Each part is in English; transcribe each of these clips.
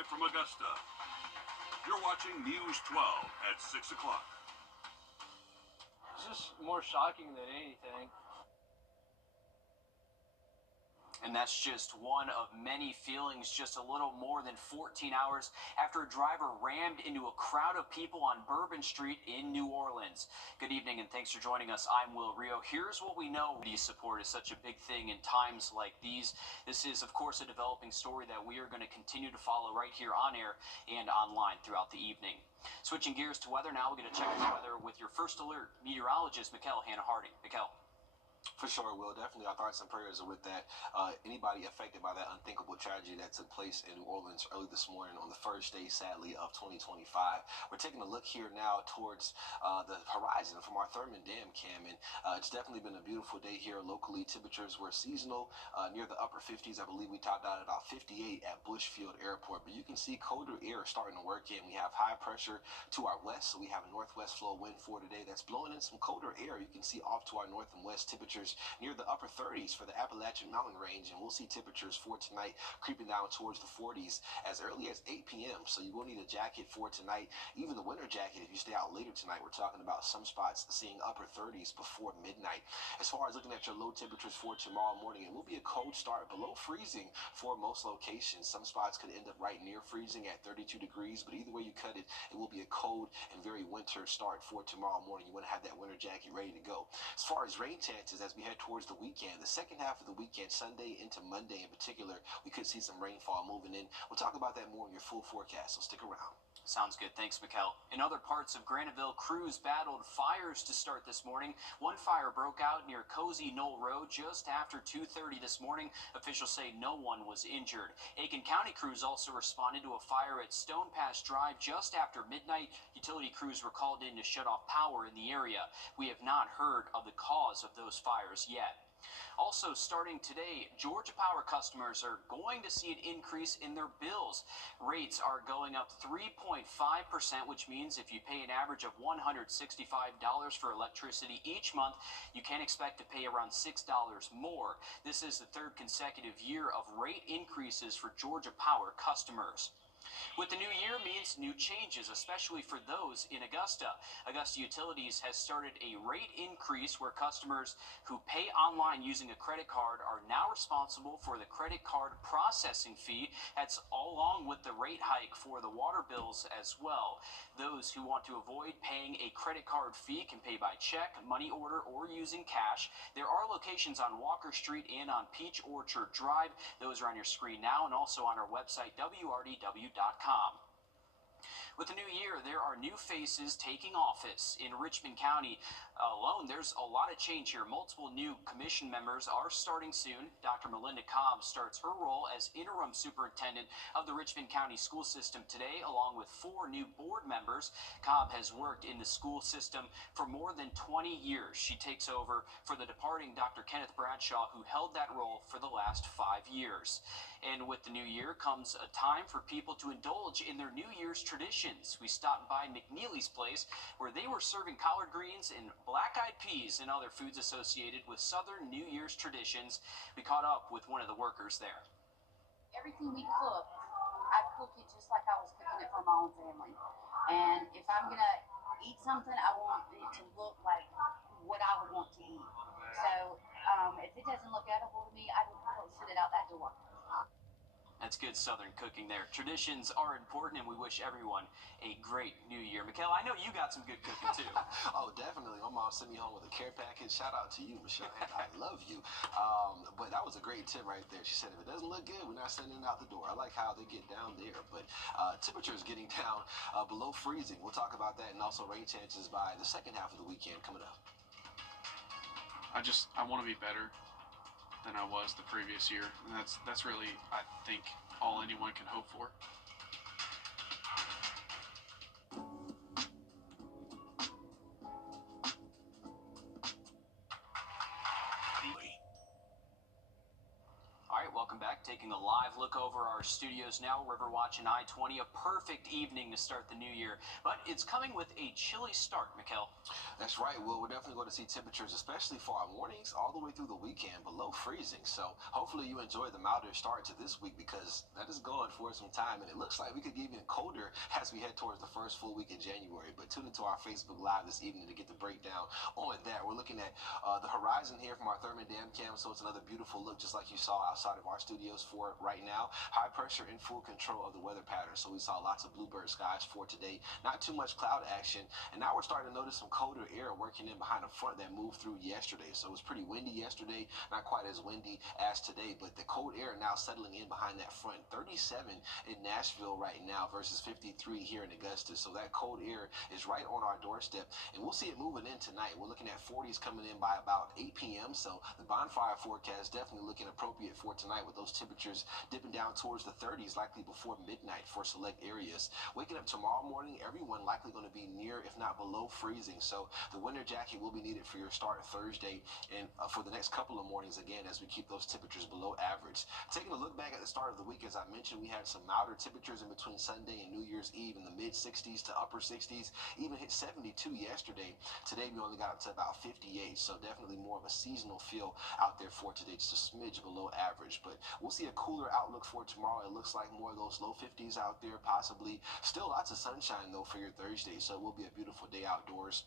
Live from Augusta, you're watching News 12 at 6 o'clock. It's just more shocking than anything. And that's just one of many feelings just a little more than 14 hours after a driver rammed into a crowd of people on Bourbon Street in New Orleans. Good evening and thanks for joining us. I'm Will Rio. Here's what we know. Media support is such a big thing in times like these. This is, of course, a developing story that we are going to continue to follow right here on air and online throughout the evening. Switching gears to weather now, we're going to check the weather with your first alert meteorologist, Mikkel Hannah Harding. Mikkel. For sure, Will. Definitely our thoughts and prayers are with that. Anybody affected by that unthinkable tragedy that took place in New Orleans early this morning on the first day, sadly, of 2025. We're taking a look here now towards the horizon from our Thurman Dam cam, and it's definitely been a beautiful day here locally. Temperatures were seasonal, near the upper 50s. I believe we topped out at about 58 at Bushfield Airport, but you can see colder air starting to work in. We have high pressure to our west, so we have a northwest flow wind for today that's blowing in some colder air. You can see off to our north and west temperatures near the upper 30s for the Appalachian Mountain Range, and we'll see temperatures for tonight creeping down towards the 40s as early as 8 p.m. So you will need a jacket for tonight, even the winter jacket if you stay out later tonight. We're talking about some spots seeing upper 30s before midnight. As far as looking at your low temperatures for tomorrow morning, it will be a cold start, below freezing for most locations. Some spots could end up right near freezing at 32 degrees, but either way you cut it, it will be a cold and very winter start for tomorrow morning. You want to have that winter jacket ready to go. As far as rain chances, as we head towards the weekend, the second half of the weekend, Sunday into Monday in particular, we could see some rainfall moving in. We'll talk about that more in your full forecast, so stick around. Sounds good. Thanks, Mikkel. In other parts of Graniteville, crews battled fires to start this morning. One fire broke out near Cozy Knoll Road just after 2:30 this morning. Officials say no one was injured. Aiken County crews also responded to a fire at Stone Pass Drive just after midnight. Utility crews were called in to shut off power in the area. We have not heard of the cause of those fires yet. Also, starting today, Georgia Power customers are going to see an increase in their bills. Rates are going up 3.5%, which means if you pay an average of $165 for electricity each month, you can expect to pay around $6 more. This is the third consecutive year of rate increases for Georgia Power customers. With the new year means new changes, especially for those in Augusta. Augusta Utilities has started a rate increase where customers who pay online using a credit card are now responsible for the credit card processing fee. That's along with the rate hike for the water bills as well. Those who want to avoid paying a credit card fee can pay by check, money order, or using cash. There are locations on Walker Street and on Peach Orchard Drive. Those are on your screen now and also on our website, WRDW.com. With the new year, there are new faces taking office. In Richmond County alone, there's a lot of change here. Multiple new commission members are starting soon. Dr. Melinda Cobb starts her role as interim superintendent of the Richmond County school system today, along with 4 new board members. Cobb has worked in the school system for more than 20 years. She takes over for the departing Dr. Kenneth Bradshaw, who held that role for the last 5 years. And with the new year comes a time for people to indulge in their New Year's traditions. We stopped by McNeely's place, where they were serving collard greens and black-eyed peas and other foods associated with Southern New Year's traditions. We caught up with one of the workers there. Everything we cook, I cook it just like I was cooking it for my own family. And if I'm going to eat something, I want it to look like what I would want to eat. So if it doesn't look edible to me, I don't send it out that door. That's good Southern cooking there. Traditions are important, and we wish everyone a great new year. Mikkel, I know you got some good cooking, too. Oh, definitely. My mom sent me home with a care package. Shout out to you, Michelle. I love you. But that was a great tip right there. She said, if it doesn't look good, we're not sending it out the door. I like how they get down there. But temperatures getting down below freezing. We'll talk about that, and also rain chances by the second half of the weekend coming up. I want to be better than I was the previous year, and that's really, I think, all anyone can hope for. All right, welcome back. taking a live look over our studios now. River watching I-20, a perfect evening to start the new year. But it's coming with a chilly start, Mikkel. That's right. Well, we're definitely going to see temperatures, especially for our mornings, all the way through the weekend, below freezing. So hopefully you enjoy the milder start to this week, because that is going for some time. And it looks like we could get even colder as we head towards the first full week in January. But tune into our Facebook Live this evening to get the breakdown on that. We're looking at the horizon here from our Thurman Dam cam. So it's another beautiful look, just like you saw outside of our studios for right now. High pressure in full control of the weather pattern. So we saw lots of bluebird skies for today. Not too much cloud action. And now we're starting to notice some colder air working in behind the front that moved through yesterday. So it was pretty windy yesterday. Not quite as windy as today, but the cold air now settling in behind that front. 37 in Nashville right now versus 53 here in Augusta. So that cold air is right on our doorstep. And we'll see it moving in tonight. We're looking at 40s coming in by about 8 p.m. So the bonfire forecast definitely looking appropriate for tonight, with those temperatures dipping down towards the 30s likely before midnight for select areas. Waking up tomorrow morning, everyone likely going to be near, if not below, freezing. So the winter jacket will be needed for your start Thursday and for the next couple of mornings again, as we keep those temperatures below average. Taking a look back at the start of the week, as I mentioned, we had some milder temperatures in between Sunday and New Year's Eve in the mid 60s to upper 60s, even hit 72 yesterday. Today we only got up to about 58, so definitely more of a seasonal feel out there for today, just a smidge below average. But we'll see a cooler outlook for tomorrow. It looks like more of those low 50s out there, possibly. Still lots of sunshine though for your Thursday, so it will be a beautiful day outdoors.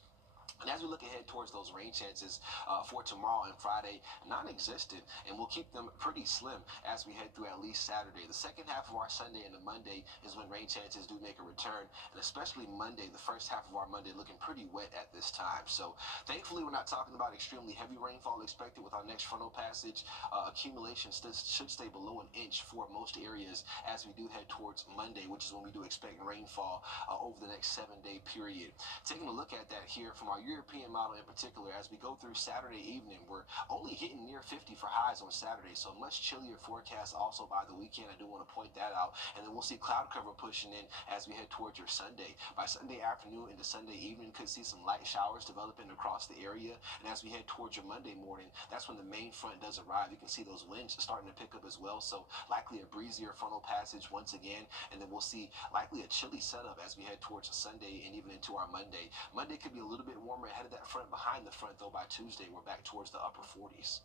And as we look ahead towards those rain chances for tomorrow and Friday, non-existent, and we'll keep them pretty slim as we head through at least Saturday. The second half of our Sunday and the Monday is when rain chances do make a return, and especially Monday, the first half of our Monday, looking pretty wet at this time. So thankfully, we're not talking about extremely heavy rainfall expected with our next frontal passage. Accumulation should stay below an inch for most areas as we do head towards Monday, which is when we do expect rainfall over the next 7-day period. Taking a look at that here from our European model in particular, as we go through Saturday evening, we're only hitting near 50 for highs on Saturday, so much chillier forecast also by the weekend. I do want to point that out. And then we'll see cloud cover pushing in as we head towards your Sunday. By Sunday afternoon into Sunday evening, could see some light showers developing across the area. And as we head towards your Monday morning, that's when the main front does arrive. You can see those winds starting to pick up as well, so likely a breezier frontal passage once again. And then we'll see likely a chilly setup as we head towards a Sunday and even into our Monday. Monday could be a little bit warmer ahead of that front. Behind the front, though, by Tuesday, we're back towards the upper 40s.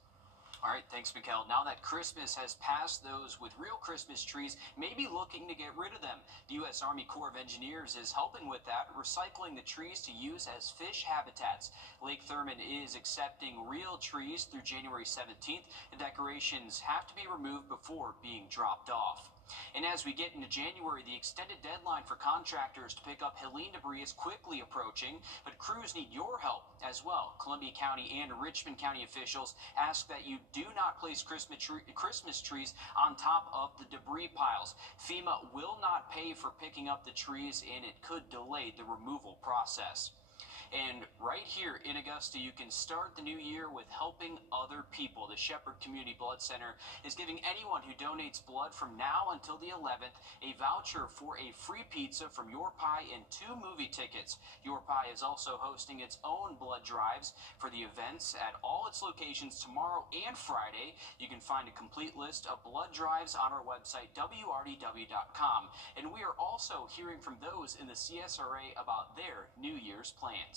All right, thanks, Mikkel. Now that Christmas has passed, those with real Christmas trees may be looking to get rid of them. The U.S. Army Corps of Engineers is helping with that, recycling the trees to use as fish habitats. Lake Thurman is accepting real trees through January 17th. The decorations have to be removed before being dropped off. And as we get into January, the extended deadline for contractors to pick up Helene debris is quickly approaching, but crews need your help as well. Columbia County and Richmond County officials ask that you do not place Christmas trees on top of the debris piles. FEMA will not pay for picking up the trees, and it could delay the removal process. And right here in Augusta, you can start the new year with helping other people. The Shepherd Community Blood Center is giving anyone who donates blood from now until the 11th a voucher for a free pizza from Your Pie and 2 movie tickets. Your Pie is also hosting its own blood drives for the events at all its locations tomorrow and Friday. You can find a complete list of blood drives on our website, WRDW.com. And we are also hearing from those in the CSRA about their New Year's plans.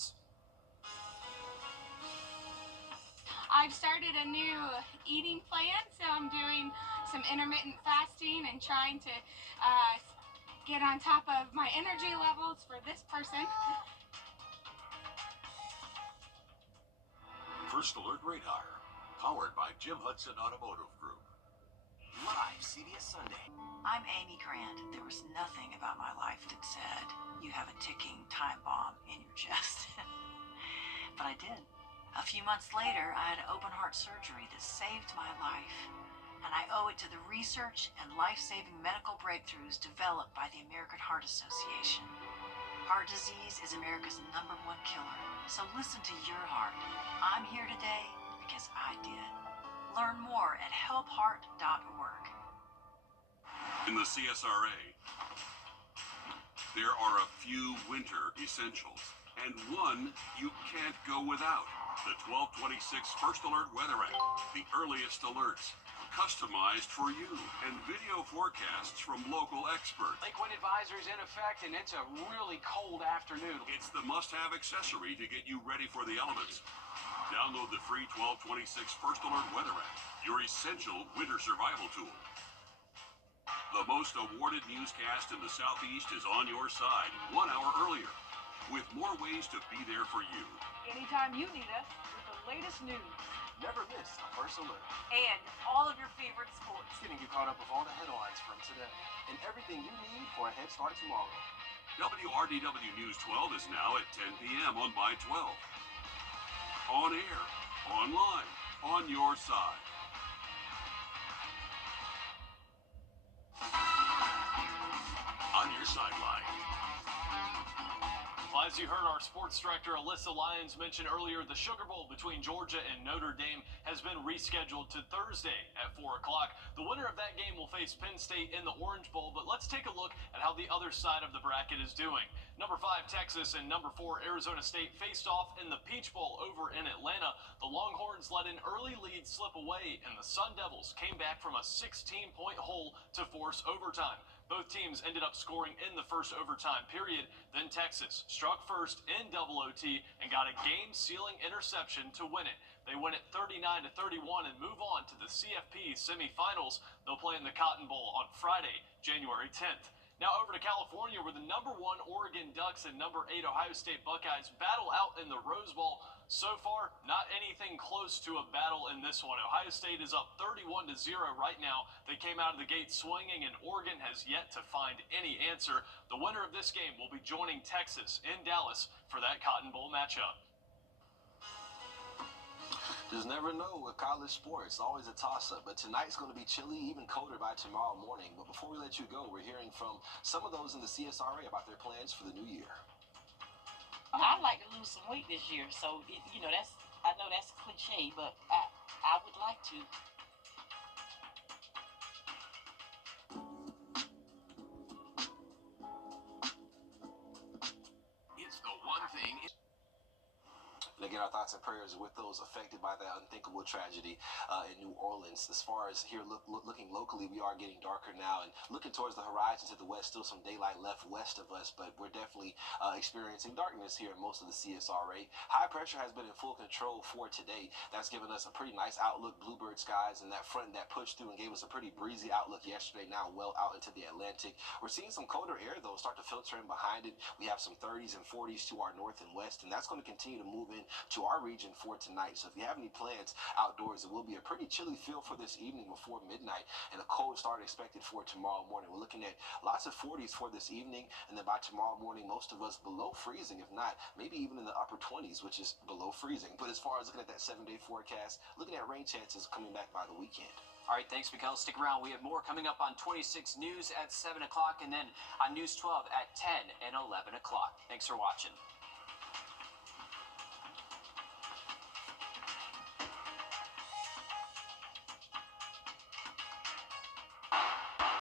I've started a new eating plan, so I'm doing some intermittent fasting and trying to get on top of my energy levels for this person. First Alert Radar, powered by Jim Hudson Automotive Group. Live CBS Sunday. I'm Amy Grant. There was nothing about my life that said you have a ticking time bomb in your chest. But I did. A few months later, I had open heart surgery that saved my life. And I owe it to the research and life-saving medical breakthroughs developed by the American Heart Association. Heart disease is America's #1 killer. So listen to your heart. I'm here today because I did. Learn more at helpheart.org. In the CSRA, there are a few winter essentials, and one you can't go without. The 1226 First Alert Weather App, the earliest alerts, customized for you, and video forecasts from local experts. Lake wind advisory's in effect, and it's a really cold afternoon. It's the must-have accessory to get you ready for the elements. Download the free 1226 First Alert Weather app, your essential winter survival tool. The most awarded newscast in the Southeast is on your side 1 hour earlier, with more ways to be there for you. Anytime you need us with the latest news Never miss a First Alert. and all of your favorite sports. Getting you caught up with all the headlines from today and everything you need for a head start tomorrow. WRDW News 12 is now at 10 p.m. on My 12. On air, online, on your side. On your sideline. Well, as you heard our sports director Alyssa Lyons mention earlier, the Sugar Bowl between Georgia and Notre Dame has been rescheduled to Thursday at 4 o'clock. The winner of that game will face Penn State in the Orange Bowl, but let's take a look at how the other side of the bracket is doing. Number 5 Texas and number 4 Arizona State faced off in the Peach Bowl over in Atlanta. The Longhorns let an early lead slip away, and the Sun Devils came back from a 16-point hole to force overtime. Both teams ended up scoring in the first overtime period. Then Texas struck first in double OT and got a game-sealing interception to win it. They win it 39-31 and move on to the CFP semifinals. They'll play in the Cotton Bowl on Friday, January 10th. Now over to California, where the number 1 Oregon Ducks and number 8 Ohio State Buckeyes battle out in the Rose Bowl. So far, not anything close to a battle in this one. Ohio State is up 31-0 right now. They came out of the gate swinging, and Oregon has yet to find any answer. The winner of this game will be joining Texas in Dallas for that Cotton Bowl matchup. Just never know with college sports. Always a toss-up. But tonight's going to be chilly, even colder by tomorrow morning. But before we let you go, we're hearing from some of those in the CSRA about their plans for the new year. I'd like to lose some weight this year, so I know that's cliche, but I would like to. It's the one thing. And again, our thoughts and prayers are with those affected by that unthinkable tragedy in New Orleans. As far as here looking locally, we are getting darker now and looking towards the horizon to the west. Still some daylight left west of us, but we're definitely experiencing darkness here in most of the CSRA. High pressure has been in full control for today. That's given us a pretty nice outlook, bluebird skies, and that front that pushed through and gave us a pretty breezy outlook yesterday, now well out into the Atlantic. We're seeing some colder air, though, start to filter in behind it. We have some 30s and 40s to our north and west, and that's going to continue to move in to our region for tonight. So if you have any plans outdoors, it will be a pretty chilly feel for this evening before midnight, and a cold start expected for tomorrow morning. We're looking at lots of 40s for this evening, and then by tomorrow morning, most of us below freezing, if not maybe even in the upper 20s, which is below freezing. But as far as looking at that 7-day forecast, looking at rain chances coming back by the weekend. All right, thanks, Miguel. Stick around. We have more coming up on 26 News at 7 o'clock and then on News 12 at 10 and 11 o'clock. Thanks for watching.